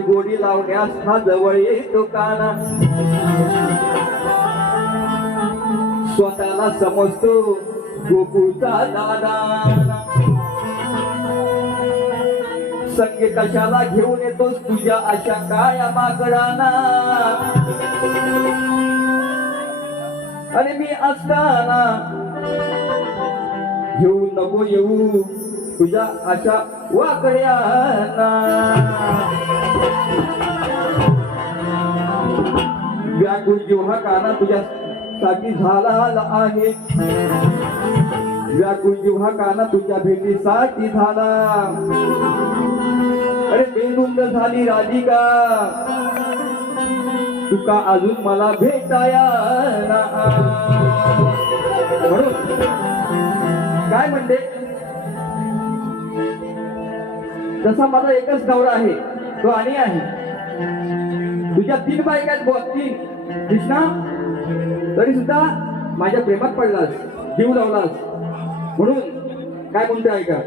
माझी गोडी लावण्यास हा जवळ येतो काना स्वतःला समजतो गोकुळचा दादा. संगे कशाला घेऊन येतोस तुझ्या अशा काळ्या माकडाना? अरे मी असताना घेऊ नको येऊ. तुझ्या अशा वाकड्याना व्याकुळ जेव्हा काना तुझ्यासाठी झाला आहे. व्याकुळ जेव्हा काना तुझ्या भेटीसाठी झाला. अरे बेनुंद झाली राधिका. तुका अजून मला भेटाया ना. म्हणून काय म्हणते? जसा माझा एकच नवरा आहे तो आणि आहे. तुझ्या तीन बायका आहेत बुवा तीन. कृष्णा तरी सुद्धा माझ्या प्रेमात पडलास जीव लावलास. म्हणून काय म्हणते ऐका?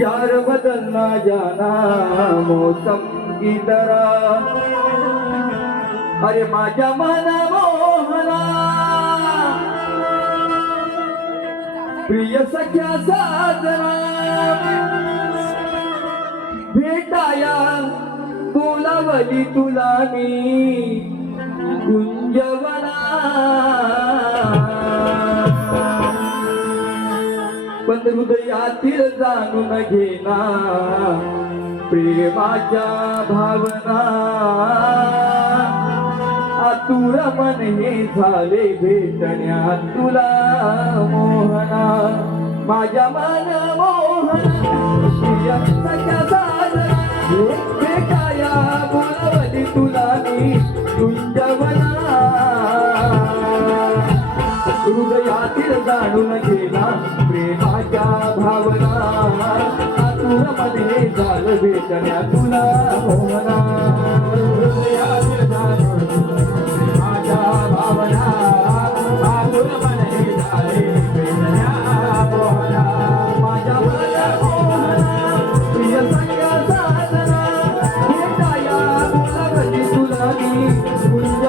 यार बदलना जाना मौसम की तरह अरे माझ्या मना प्रिय सख्या साजना भेटाया बोलावली तुला मी गुंजवना पण हृदयातील जाणून घेना प्रेमाच्या भावना. आतुर मन हे झाले भेटण्या तुला माझ्या मन मोहना सख्या साजना, भेटाया बोलावली तुला मी कुंजवना हृदयातील जाणून गेला प्रेमाच्या भावना. आतुरमध्ये झालं भेटण्या तुला मोहना.